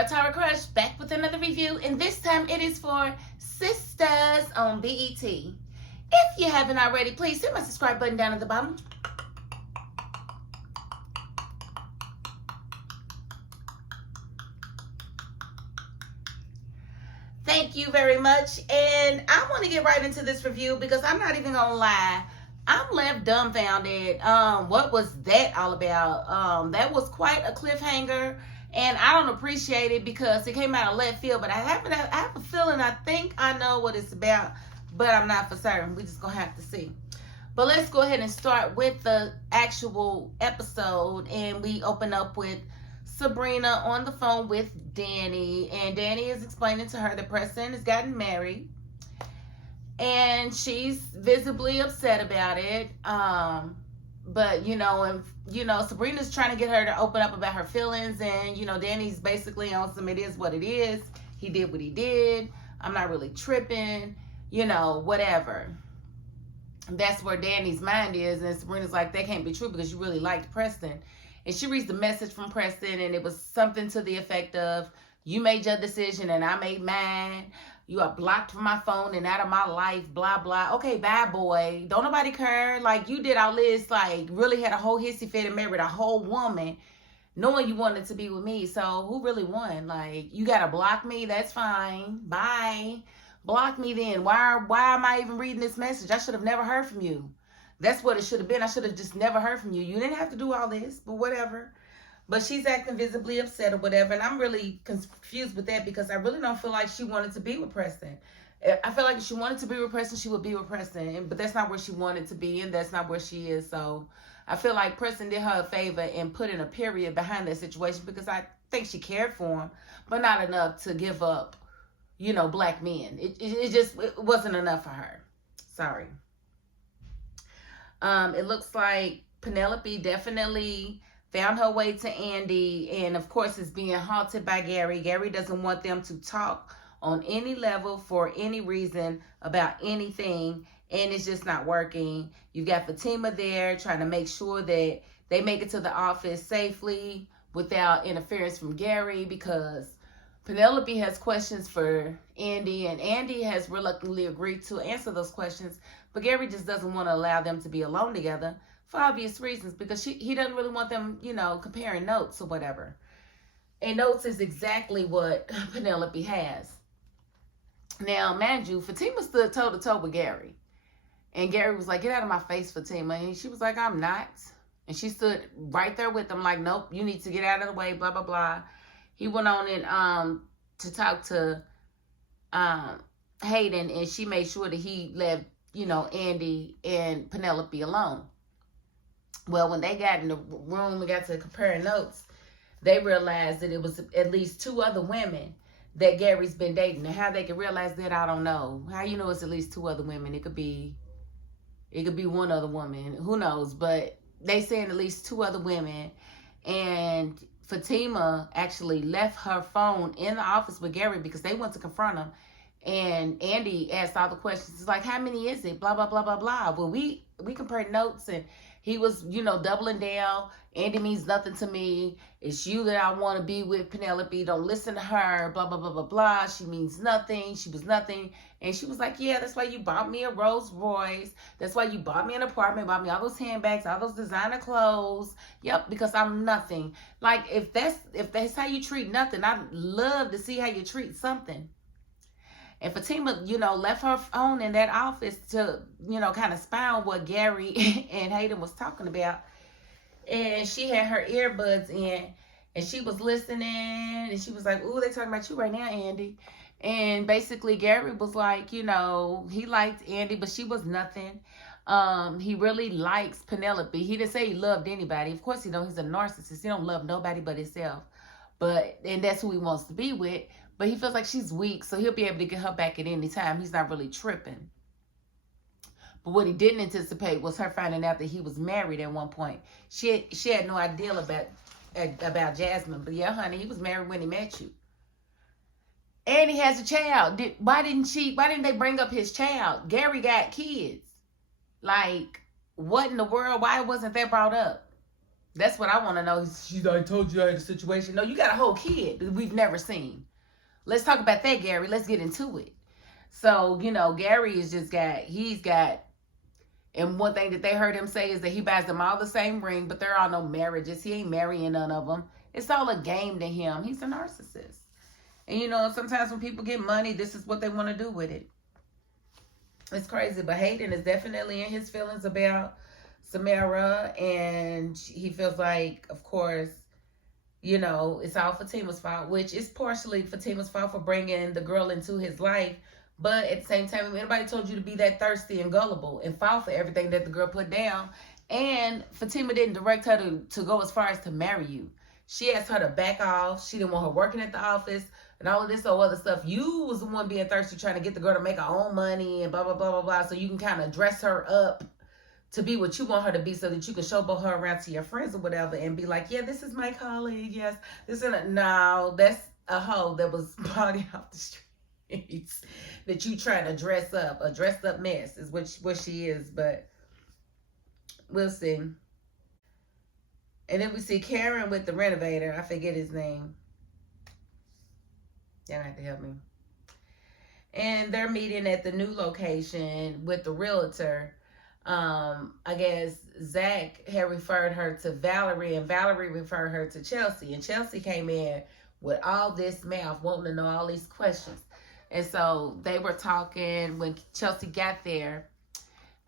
girl Tara Crush back with another review, and this time it is for Sistas on BET. If you haven't already, please hit my subscribe button down at the bottom. Thank you very much, and I want to get right into this review because I'm not even gonna lie, I'm left dumbfounded. What was that all about? That was quite a cliffhanger, and I don't appreciate it because it came out of left field. But I have a feeling, I think I know what it's about, but I'm not for certain. We just gonna have to see. But let's go ahead and start with the actual episode, and we open up with Sabrina on the phone with Danny, and Danny is explaining to her that Preston has gotten married, and she's visibly upset about it. But Sabrina's trying to get her to open up about her feelings, and Danny's basically on some, it is what it is. He did what he did. I'm not really tripping, whatever. That's where Danny's mind is, and Sabrina's like, that can't be true because you really liked Preston. And she reads the message from Preston, and it was something to the effect of, you made your decision and I made mine. You are blocked from my phone and out of my life, blah, blah. Okay, bye, boy. Don't nobody care. Like, you did all this, like, really had a whole hissy fit and married a whole woman knowing you wanted to be with me. So who really won? Like, you got to block me? That's fine. Bye. Block me then. Why am I even reading this message? I should have never heard from you. That's what it should have been. I should have just never heard from you. You didn't have to do all this, but whatever. But she's acting visibly upset or whatever, and I'm really confused with that because I really don't feel like she wanted to be with Preston. I feel like if she wanted to be with Preston, she would be with Preston, but that's not where she wanted to be, and that's not where she is. So I feel like Preston did her a favor and put in a period behind that situation because I think she cared for him, but not enough to give up, black men. It wasn't enough for her. Sorry. It looks like Penelope definitely found her way to Andi, and of course is being halted by Gary. Gary doesn't want them to talk on any level for any reason about anything, and it's just not working. You got Fatima there trying to make sure that they make it to the office safely without interference from Gary because Penelope has questions for Andi, and Andi has reluctantly agreed to answer those questions, but Gary just doesn't want to allow them to be alone together for obvious reasons because he doesn't really want them, comparing notes or whatever. And notes is exactly what Penelope has. Now, mind you, Fatima stood toe-to-toe with Gary. And Gary was like, get out of my face, Fatima. And she was like, I'm not. And she stood right there with him like, nope, you need to get out of the way, blah, blah, blah. He went on and to talk to Hayden, and she made sure that he left, Andi and Penelope alone. Well, when they got in the room and got to comparing notes, they realized that it was at least two other women that Gary's been dating. And how they can realize that, I don't know. How you know it's at least two other women? It could be one other woman. Who knows? But they saying at least two other women. And Fatima actually left her phone in the office with Gary because they went to confront him. And Andi asked all the questions. It's like, how many is it? Blah, blah, blah, blah, blah. Well, we compared notes, and he was, doubling down. Andi means nothing to me. It's you that I want to be with, Penelope. Don't listen to her. Blah, blah, blah, blah, blah. She means nothing. She was nothing. And she was like, yeah, that's why you bought me a Rolls Royce. That's why you bought me an apartment, bought me all those handbags, all those designer clothes. Yep, because I'm nothing. Like, if that's how you treat nothing, I'd love to see how you treat something. And Fatima, left her phone in that office to, kind of spy on what Gary and Hayden was talking about. And she had her earbuds in, and she was listening, and she was like, ooh, they talking about you right now, Andi. And basically, Gary was like, he liked Andi, but she was nothing. He really likes Penelope. He didn't say he loved anybody. Of course, he's a narcissist. He don't love nobody but himself. And that's who he wants to be with. But he feels like she's weak, so he'll be able to get her back at any time. He's not really tripping. But what he didn't anticipate was her finding out that he was married at one point. She had no idea about Jasmine. But yeah, honey, he was married when he met you. And he has a child. Why didn't they bring up his child? Gary got kids. Like, what in the world? Why wasn't that brought up? That's what I want to know. I told you I had a situation. No, you got a whole kid that we've never seen. Let's talk about that, Gary. Let's get into it. So, Gary is he's got, and one thing that they heard him say is that he buys them all the same ring, but there are no marriages. He ain't marrying none of them. It's all a game to him. He's a narcissist. And, sometimes when people get money, this is what they want to do with it. It's crazy, but Hayden is definitely in his feelings about Samara, and he feels like, of course, it's all Fatima's fault, which is partially Fatima's fault for bringing the girl into his life. But at the same time, if anybody told you to be that thirsty and gullible and fall for everything that the girl put down, and Fatima didn't direct her to go as far as to marry you. She asked her to back off. She didn't want her working at the office and all of this other stuff. You was the one being thirsty, trying to get the girl to make her own money and blah, blah, blah, blah, blah, so you can kind of dress her up to be what you want her to be, so that you can showboat her around to your friends or whatever and be like, yeah, this is my colleague. Yes, this is no, that's a hoe that was body off the streets that you trying to dress up. A dressed up mess is what she is, but we'll see. And then we see Karen with the renovator. I forget his name. Y'all have to help me. And they're meeting at the new location with the realtor. I guess Zac had referred her to Valerie, and Valerie referred her to Chelsea, and Chelsea came in with all this mouth, wanting to know all these questions. And so they were talking. When Chelsea got there,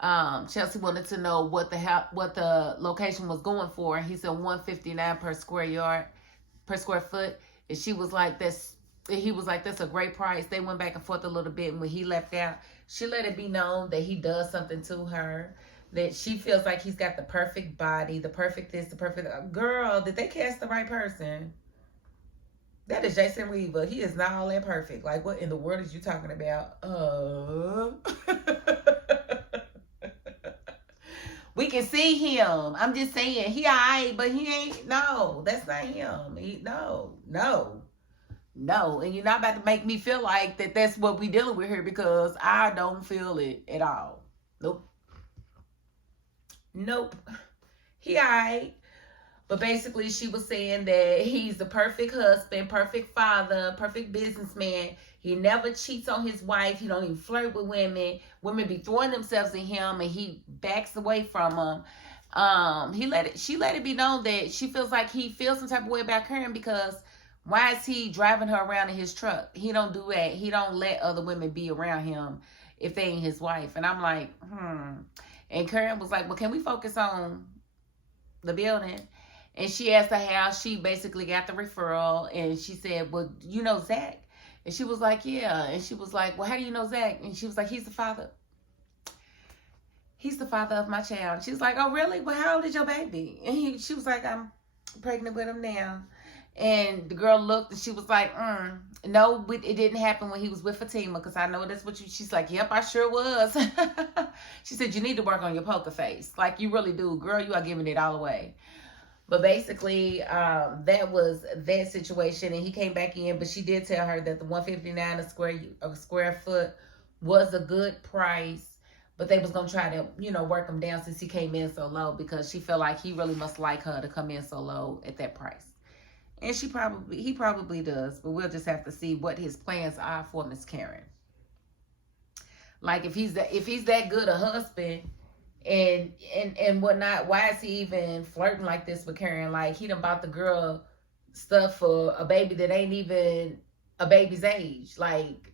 Chelsea wanted to know what the location was going for, and he said $159 per square foot, and she was like, that's a great price. They went back and forth a little bit, and when he left out, she let it be known that he does something to her, that she feels like he's got the perfect body, the perfect this, the perfect... Girl, did they cast the right person? That is Jason Weaver. He is not all that perfect. Like, what in the world is you talking about? We can see him. I'm just saying, he all right, but he ain't... No, that's not him. No, and you're not about to make me feel like that's what we dealing with here, because I don't feel it at all. Nope. He all right. But basically, she was saying that he's the perfect husband, perfect father, perfect businessman. He never cheats on his wife. He don't even flirt with women. Women be throwing themselves at him, and he backs away from them. She let it be known that she feels like he feels some type of way about Karen, because why is he driving her around in his truck? He don't do that. He don't let other women be around him if they ain't his wife. And I'm like, And Karen was like, well, can we focus on the building? And she asked her how she basically got the referral. And she said, well, you know Zac? And she was like, yeah. And she was like, well, how do you know Zac? And she was like, he's the father. He's the father of my child. She was like, oh, really? Well, how old is your baby? And she was like, I'm pregnant with him now. And the girl looked, and she was like, no, it didn't happen when he was with Fatima, because I know that's what she's like, yep, I sure was. She said, you need to work on your poker face. Like, you really do. Girl, you are giving it all away. But basically, that was that situation, and he came back in, but she did tell her that the $159 a square foot was a good price, but they was going to try to, work him down since he came in so low, because she felt like he really must like her to come in so low at that price. And he probably does, but we'll just have to see what his plans are for Miss Karen. Like, if he's that good a husband and whatnot, why is he even flirting like this with Karen? Like, he done bought the girl stuff for a baby that ain't even a baby's age. Like,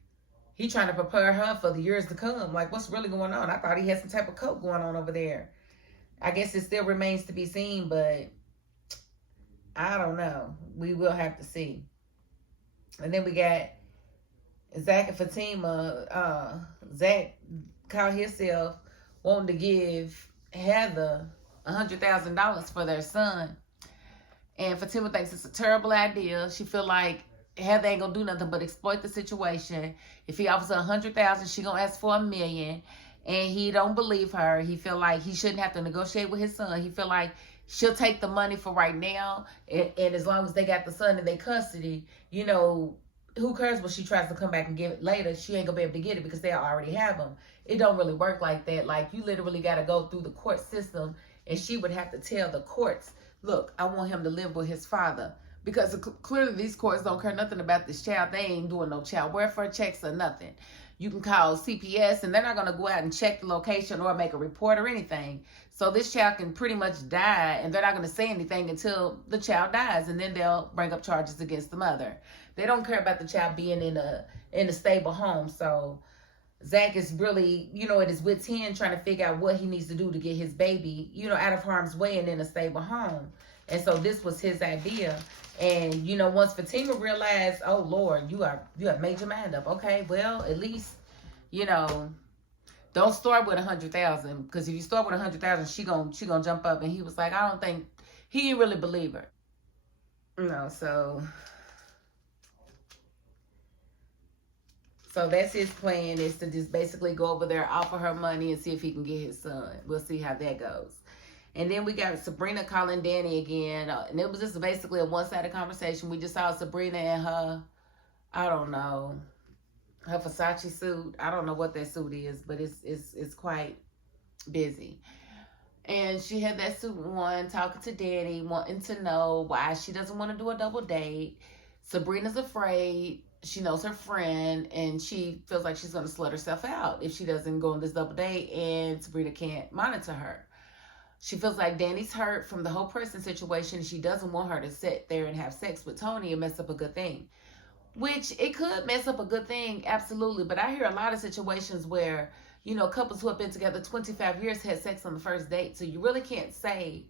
he trying to prepare her for the years to come. Like, what's really going on? I thought he had some type of coke going on over there. I guess it still remains to be seen, but I don't know. We will have to see. And then we got Zac and Fatima. Zac called himself wanting to give Heather $100,000 for their son. And Fatima thinks it's a terrible idea. She feel like Heather ain't gonna do nothing but exploit the situation. If he offers her $100,000, she gonna ask for $1 million. And he don't believe her. He feel like he shouldn't have to negotiate with his son. He feel like she'll take the money for right now, and as long as they got the son in their custody, who cares what she tries to come back and give it later? She ain't gonna be able to get it because they already have him. It don't really work like that. Like, you literally got to go through the court system, and she would have to tell the courts look, I want him to live with his father. Because clearly these courts don't care nothing about this child. They ain't doing no child welfare checks or nothing. You can call CPS and they're not going to go out and check the location or make a report or anything. So this child can pretty much die and they're not going to say anything until the child dies, and then they'll bring up charges against the mother. They don't care about the child being in a stable home. So Zac is really, at his wit's end trying to figure out what he needs to do to get his baby, out of harm's way and in a stable home. And so this was his idea. And, once Fatima realized, oh, Lord, you have made your mind up. Okay, well, at least, don't start with 100,000. Because if you start with 100,000, she gonna jump up. And he was like, I don't think, he didn't really believe her. So that's his plan, is to just basically go over there, offer her money, and see if he can get his son. We'll see how that goes. And then we got Sabrina calling Danny again. And it was just basically a one-sided conversation. We just saw Sabrina in her, I don't know, her Versace suit. I don't know what that suit is, but it's quite busy. And she had that suit on, talking to Danny, wanting to know why she doesn't want to do a double date. Sabrina's afraid. She knows her friend, and she feels like she's going to slut herself out if she doesn't go on this double date, and Sabrina can't monitor her. She feels like Danny's hurt from the whole Preston situation. She doesn't want her to sit there and have sex with Tony and mess up a good thing. Which, it could mess up a good thing, absolutely. But I hear a lot of situations where, couples who have been together 25 years had sex on the first date. So you really can't say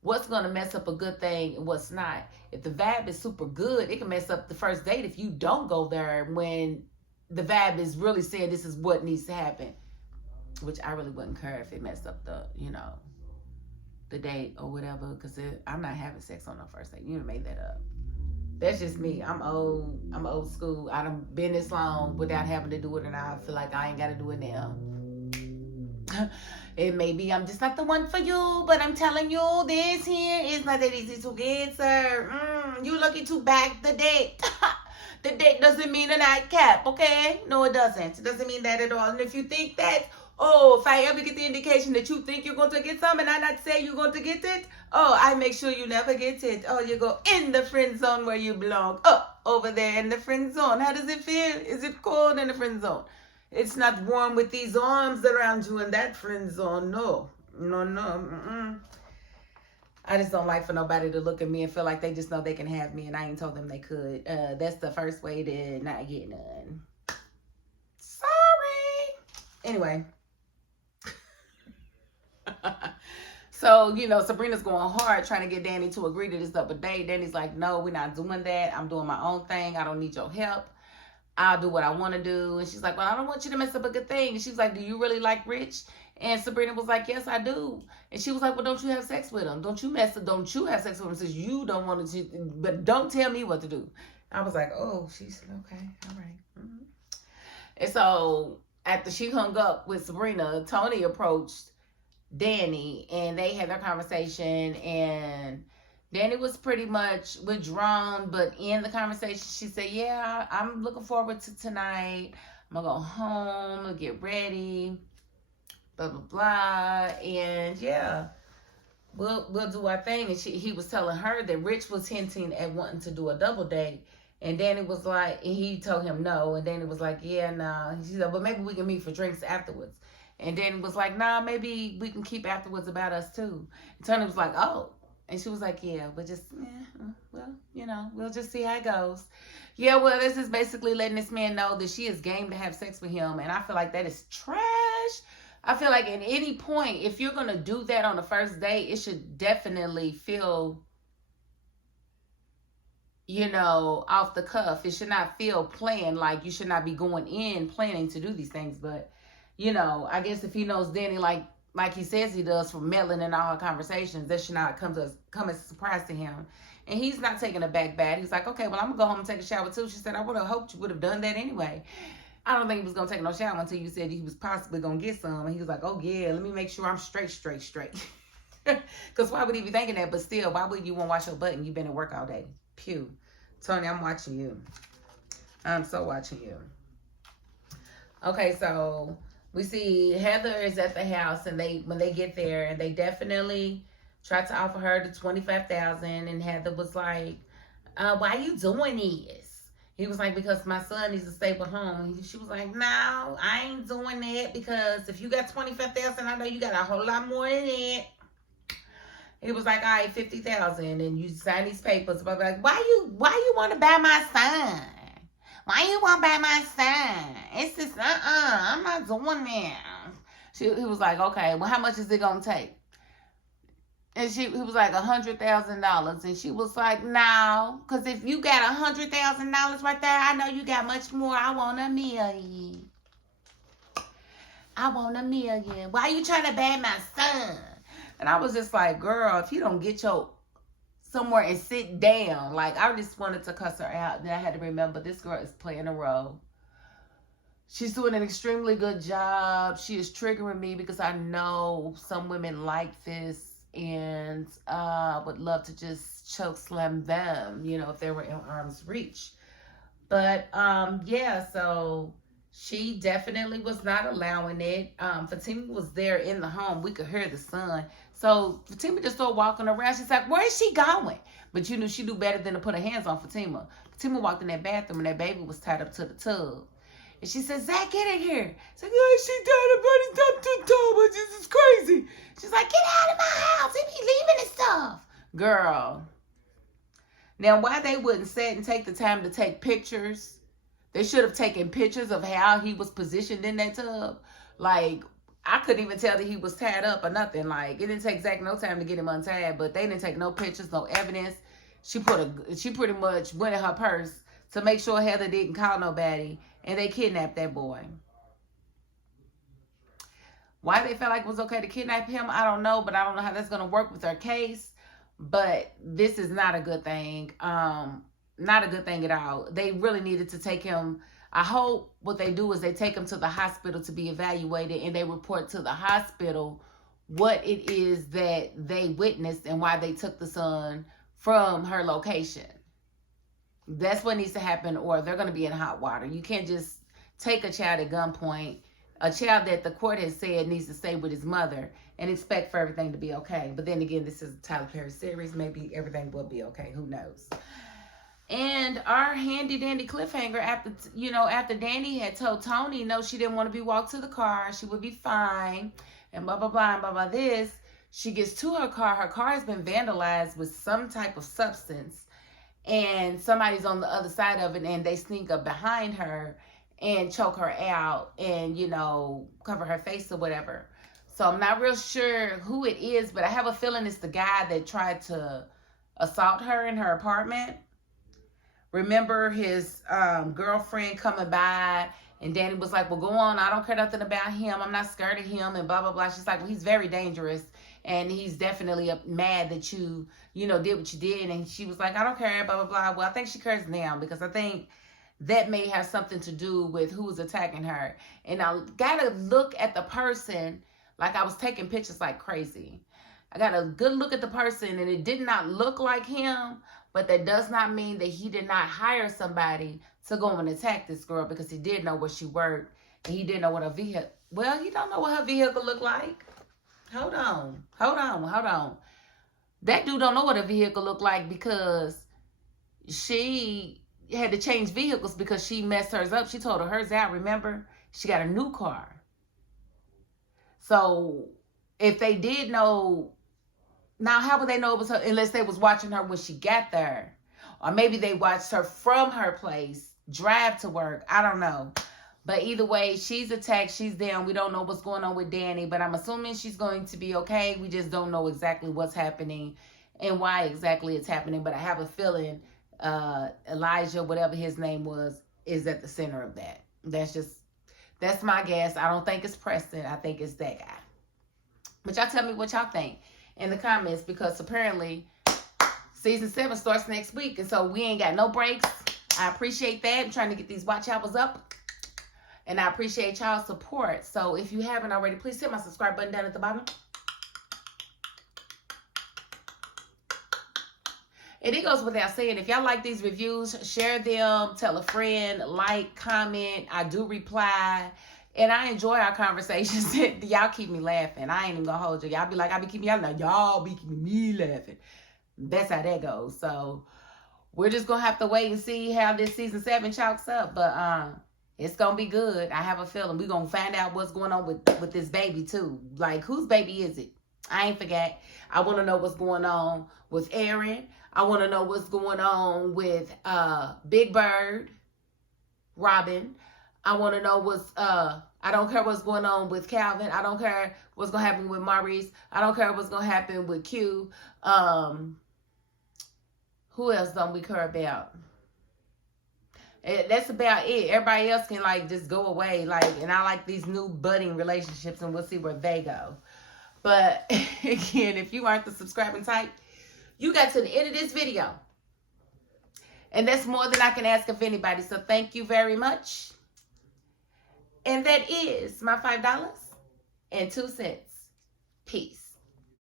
what's going to mess up a good thing and what's not. If the vibe is super good, it can mess up the first date if you don't go there when the vibe is really saying this is what needs to happen. Which I really wouldn't care if it messed up the, the date or whatever. Because I'm not having sex on the first date. You done made that up. That's just me. I'm old school. I done been this long without having to do it, and I feel like I ain't got to do it now. It may be I'm just not the one for you, but I'm telling you, this here is not that easy to get, sir. You lucky to back the date. The date doesn't mean a nightcap, okay? No, it doesn't. It doesn't mean that at all. And if you think that, if I ever get the indication that you think you're going to get some and I not say you're going to get it, I make sure you never get it. You go in the friend zone where you belong. Over there in the friend zone. How does it feel? Is it cold in the friend zone? It's not warm with these arms around you in that friend zone. No. I just don't like for nobody to look at me and feel like they just know they can have me and I ain't told them they could. That's the first way to not get none. Sorry. Anyway. So, Sabrina's going hard trying to get Danny to agree to this double date. Danny's like, no, we're not doing that. I'm doing my own thing. I don't need your help. I'll do what I want to do. And she's like, well, I don't want you to mess up a good thing. And she's like, do you really like Rich? And Sabrina was like, yes, I do. And she was like, well, don't you have sex with him? Don't you have sex with him since you don't want to, but don't tell me what to do. I was like, oh, she said, okay, all right. Mm-hmm. And so after she hung up with Sabrina, Tony approached Danny and they had their conversation, and Danny was pretty much withdrawn, but in the conversation, she said, yeah, I'm looking forward to tonight. I'm going to go home, get ready, blah, blah, blah. And yeah, we'll do our thing. And he was telling her that Rich was hinting at wanting to do a double date. And Danny was like, and he told him no. And Danny was like, yeah, nah. She said, but maybe we can meet for drinks afterwards. And Danny was like, nah, maybe we can keep afterwards about us too. And Tony was like, oh. And she was like, yeah, but just, well, we'll just see how it goes. Yeah, well, this is basically letting this man know that she is game to have sex with him. And I feel like that is trash. I feel like at any point, if you're going to do that on the first date, it should definitely feel, off the cuff. It should not feel planned. Like you should not be going in planning to do these things. But, I guess if he knows Danny like he says he does from meddling in all her conversations, that should not come as a surprise to him. And he's not taking a back bad. He's like, okay, well, I'm going to go home and take a shower too. She said, I would have hoped you would have done that anyway. I don't think he was going to take no shower until you said he was possibly going to get some. And he was like, oh, yeah, let me make sure I'm straight. Because why would he be thinking that? But still, why would you want to wash your butt and you've been at work all day? Pew. Tony, I'm watching you. I'm so watching you. Okay, so we see Heather is at the house, and when they get there, and they definitely tried to offer her the $25,000, and Heather was like, why you doing this? He was like, because my son needs a stable home. She was like, no, I ain't doing that, because if you got $25,000, I know you got a whole lot more than that. He was like, all right, 50,000, and you sign these papers. But like, why you want to buy my son? Why you want to buy my son? It's just, I'm not doing that. He was like, okay, well, how much is it gonna take? And he was like, $100,000, and she was like, no, because if you got $100,000 right there, I know you got much more. I want $1 million. I want $1 million. Why you trying to buy my son? And I was just like, girl, if you don't get your somewhere and sit down. Like, I just wanted to cuss her out. And I had to remember, this girl is playing a role. She's doing an extremely good job. She is triggering me because I know some women like this and would love to just choke slam them, you know, if they were in arm's reach. But, yeah, so she definitely was not allowing it. Fatima was there in the home. We could hear the son. So Fatima just started walking around. She's like, where is she going? But you knew she knew better than to put her hands on Fatima. Fatima walked in that bathroom and that baby was tied up to the tub. And she said, Zac, get in here. She's like, oh, she tied up on his up to the tub. This is crazy. She's like, get out of my house. He be leaving and stuff. Girl. Now, why they wouldn't sit and take the time to take pictures? They should have taken pictures of how he was positioned in that tub. Like, I couldn't even tell that he was tied up or nothing. Like, it didn't take Zac no time to get him untied, but they didn't take no pictures, no evidence. She pretty much went in her purse to make sure Heather didn't call nobody, and they kidnapped that boy. Why they felt like it was okay to kidnap him, I don't know, but I don't know how that's going to work with their case. But this is not a good thing. Not a good thing at all. They really needed to take him. I hope what they do is they take him to the hospital to be evaluated, and they report to the hospital what it is that they witnessed and why they took the son from her location. That's what needs to happen, or they're going to be in hot water. You can't just take a child at gunpoint, a child that the court has said needs to stay with his mother, and expect for everything to be okay. But then again, this is a Tyler Perry series. Maybe everything will be okay. Who knows? And our handy dandy cliffhanger after Danny had told Tony no, she didn't want to be walked to the car, she would be fine, and blah blah blah and blah blah this. She gets to her car. Her car has been vandalized with some type of substance, and somebody's on the other side of it, and they sneak up behind her and choke her out and, you know, cover her face or whatever. So I'm not real sure who it is, but I have a feeling it's the guy that tried to assault her in her apartment. Remember his girlfriend coming by, and Danny was like, well, go on. I don't care nothing about him. I'm not scared of him, and blah, blah, blah. She's like, well, he's very dangerous, and he's definitely mad that you did what you did. And she was like, I don't care, blah, blah, blah. Well, I think she cares now, because I think that may have something to do with who's attacking her. And I got to look at the person. Like, I was taking pictures like crazy. I got a good look at the person, and it did not look like him. But that does not mean that he did not hire somebody to go and attack this girl, because he did know where she worked, and he didn't know what her vehicle. Well, you don't know what her vehicle looked like. Hold on. That dude don't know what her vehicle looked like, because she had to change vehicles because she messed hers up. She told hers out, remember? She got a new car. So if they did know, now how would they know it was her unless they was watching her when she got there? Or maybe they watched her from her place drive to work. I don't know. But either way, she's attacked. She's down. We don't know what's going on with Danny, but I'm assuming she's going to be okay. We just don't know exactly what's happening and why exactly it's happening. But I have a feeling Elijah, whatever his name was, is at the center of that. That's my guess. I don't think it's Preston. I think it's that guy. But y'all tell me what y'all think in the comments, because apparently season 7 starts next week, and so we ain't got no breaks. I appreciate that. I'm trying to get these watch hours up, and I appreciate y'all's support. So if you haven't already, please hit my subscribe button down at the bottom. And it goes without saying, if y'all like these reviews, share them, tell a friend, like, comment. I do reply. And I enjoy our conversations. Y'all keep me laughing. I ain't even gonna hold you. Y'all be like, I be keeping y'all like, y'all be keeping me laughing. That's how that goes. So we're just gonna have to wait and see how this season 7 chalks up. But it's gonna be good. I have a feeling we're gonna find out what's going on with this baby too. Like, whose baby is it? I ain't forget. I want to know what's going on with Aaron. I want to know what's going on with Big Bird, Robin. I want to know what's I don't care what's going on with Calvin. I don't care what's gonna happen with Maurice. I don't care what's gonna happen with Q. Who else don't we care about? That's about it. Everybody else can like just go away. Like, and I like these new budding relationships, and we'll see where they go. But again, if you aren't the subscribing type, you got to the end of this video. And that's more than I can ask of anybody. So thank you very much. And that is my $5.02. Peace.